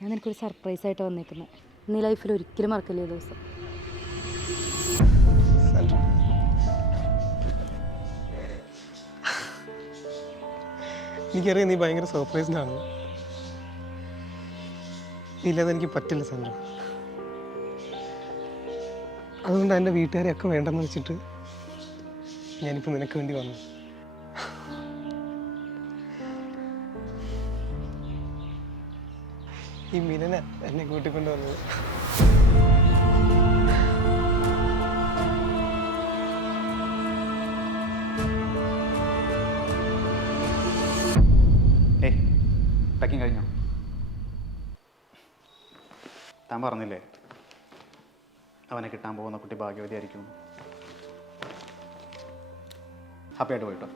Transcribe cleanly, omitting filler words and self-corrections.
ഞാൻ നിനക്കൊരു സർപ്രൈസായിട്ട് വന്നേക്കുന്നത്. നീ ലൈഫിൽ ഒരിക്കലും മറക്കില്ല ഈ ദിവസം. എനിക്കറിയാം നീ ഭയങ്കര സർപ്രൈസ്ഡാണ്. ഇല്ലാതെ എനിക്ക് പറ്റില്ല സഞ്ജു. അതുകൊണ്ട് എൻ്റെ വീട്ടുകാരെയൊക്കെ വേണ്ടെന്ന് വെച്ചിട്ട് ഞാനിപ്പോൾ നിനക്ക് വേണ്ടി വന്നു. ഈ മിലന എന്നെ കൂട്ടിക്കൊണ്ട് വന്നത്. പാക്കിങ് കഴിഞ്ഞോ? താൻ പറഞ്ഞില്ലേ അവനെ കിട്ടാൻ പോകുന്ന കുട്ടി ഭാഗ്യവതിയായിരിക്കും. ഹാപ്പി ആയിട്ട് പോയിട്ടോ.